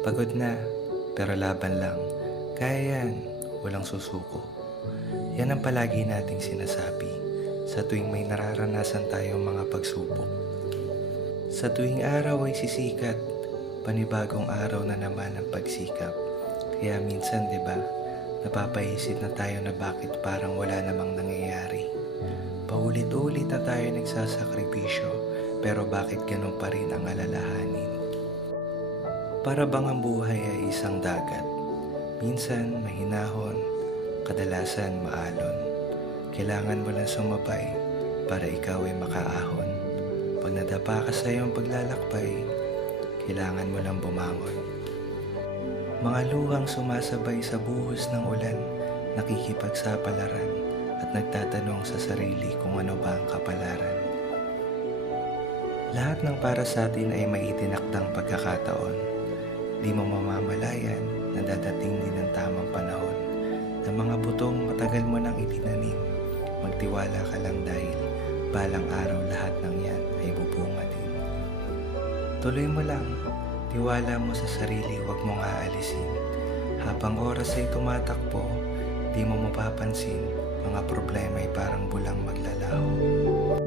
Pagod na, pero laban lang. Kaya yan, walang susuko. Yan ang palagi nating sinasabi sa tuwing may nararanasan tayong mga pagsubok. Sa tuwing araw ay sisikat, panibagong araw na naman ang pagsikap. Kaya minsan, 'di ba, napapaisip na tayo na bakit parang wala namang nangyayari. Paulit-ulit na tayo nagsasakripisyo, pero bakit ganun pa rin ang alalahanin? Para bang ang buhay ay isang dagat? Minsan mahinahon, kadalasan maalon. Kailangan mo lang sumabay para ikaw ay makaahon. Pag nadapa ka sa iyong paglalakbay, kailangan mo lang bumangon. Mga luhang sumasabay sa buhos ng ulan, nakikipagsapalaran at nagtatanong sa sarili kung ano ba ang kapalaran. Lahat ng para sa atin ay may itinakdang pagkakataon. Di mo mamamalayan na dadating din ang tamang panahon na mga butong matagal mo nang itinanim. Magtiwala ka lang dahil balang araw lahat ng yan ay bubunga din. Tuloy mo lang, tiwala mo sa sarili, huwag mong aalisin. Habang oras ay tumatakbo, di mo mapapansin, mga problema ay parang bulang maglalaho.